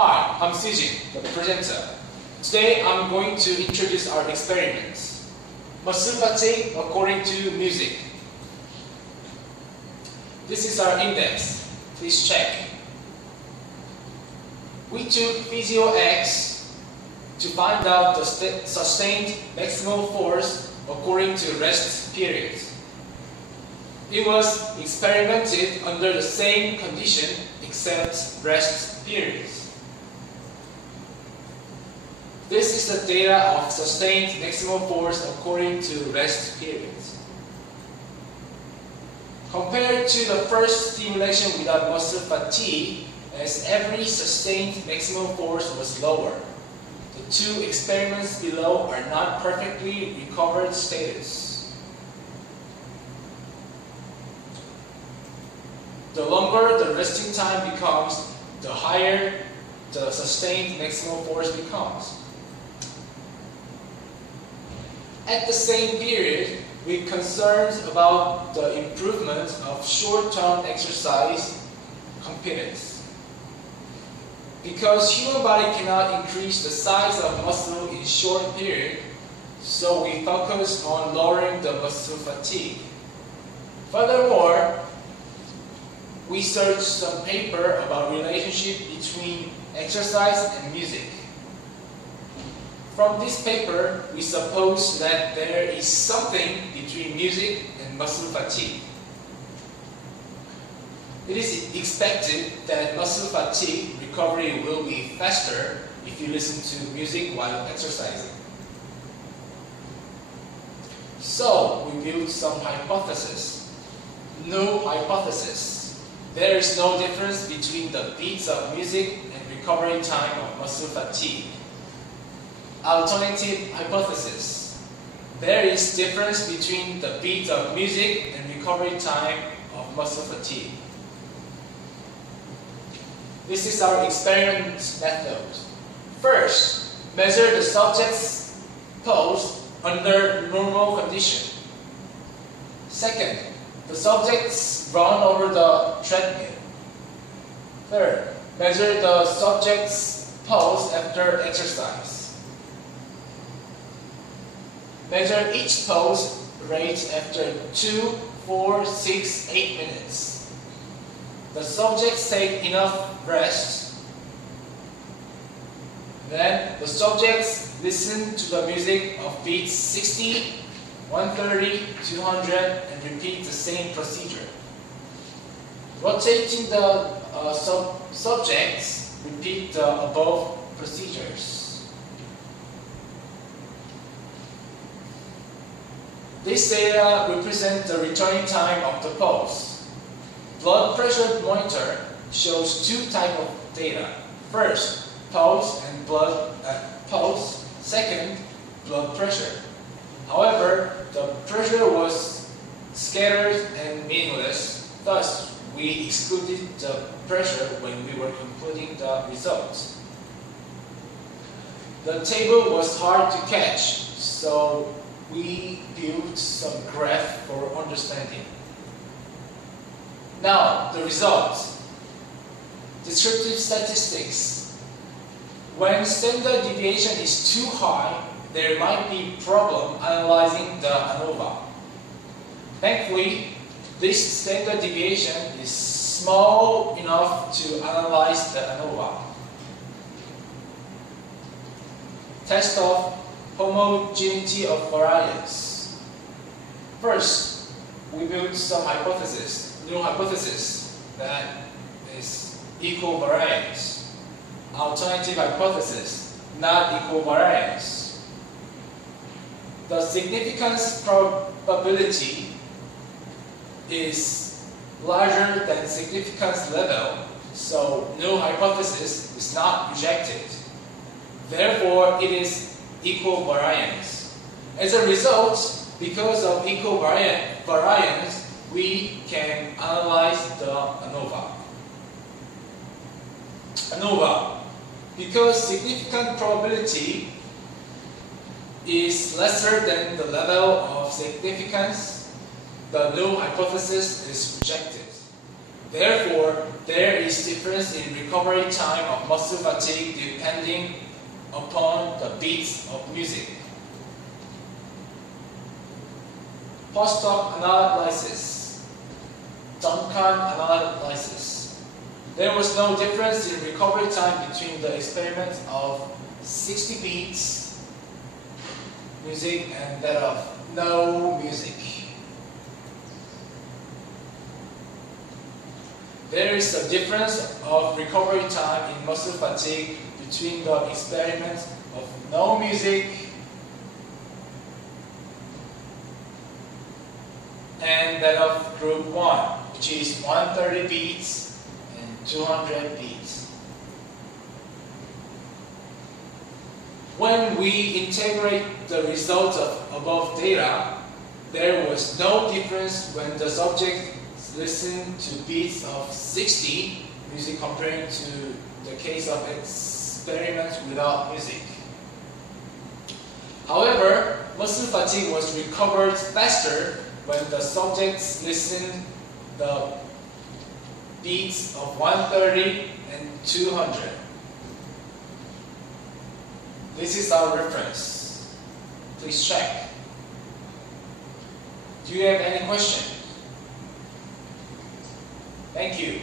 Hi, I'm Sijin, the presenter. Today I'm going to introduce our experiments. Muscle fatigue according to music. This is our index. Please check. We took Physio X to find out the sustained maximal force according to rest period. It was experimented under the same condition except rest periods. This is the data of sustained maximal force according to rest periods. Compared to the first stimulation without muscle fatigue, as every sustained maximal force was lower. The two experiments below are not perfectly recovered status. The longer the resting time becomes, the higher the sustained maximal force becomes. At the same period, we concerned about the improvement of short-term exercise competence. Because human body cannot increase the size of muscle in short period, so we focus on lowering the muscle fatigue. Furthermore, we searched some paper about relationship between exercise and music. From this paper, we suppose that there is something between music and muscle fatigue. It is expected that muscle fatigue recovery will be faster if you listen to music while exercising. So, we built some hypotheses. No hypothesis. There is no difference between the beats of music and recovery time of muscle fatigue. Alternative hypothesis. There is difference between the beat of music and recovery time of muscle fatigue. This is our experiment method. First, measure the subject's pulse under normal condition. Second, the subjects run over the treadmill. Third, measure the subject's pulse after exercise. Measure each pulse rate after 2, 4, 6, 8 minutes. The subjects take enough rest. Then the subjects listen to the music of beats 60, 130, 200 and repeat the same procedure. Rotating the subjects, repeat the above procedures. This data represents the returning time of the pulse. Blood pressure monitor shows two types of data. First, pulse and pulse. Second, blood pressure. However, the pressure was scattered and meaningless. Thus, we excluded the pressure when we were computing the results. The table was hard to catch, so we built some graph for understanding. Now, the results. Descriptive statistics. When standard deviation is too high, there might be problem analyzing the ANOVA. Thankfully, this standard deviation is small enough to analyze the ANOVA. Test of homogeneity of variance. First, we built some hypothesis, new hypothesis that is equal variance. Alternative hypothesis, not equal variance. The significance probability is larger than significance level, so no hypothesis is not rejected. Therefore, it is equal variance. As a result, because of equal variance, we can analyze the ANOVA. ANOVA, because significant probability is lesser than the level of significance, the null hypothesis is rejected. Therefore, there is difference in recovery time of muscle fatigue depending upon the beats of music. Post-hoc analysis. Duncan analysis. There was no difference in recovery time between the experiments of 60 beats music and that of no music. There is a difference of recovery time in muscle fatigue between the experiments of no music and that of group 1, which is 130 beats and 200 beats. When we integrate the results of above data, there was no difference when the subject listened to beats of 60 music compared to the case of experiments without music. However, muscle fatigue was recovered faster when the subjects listened the beats of 130 and 200. This is our reference. Please check. Do you have any questions? Thank you.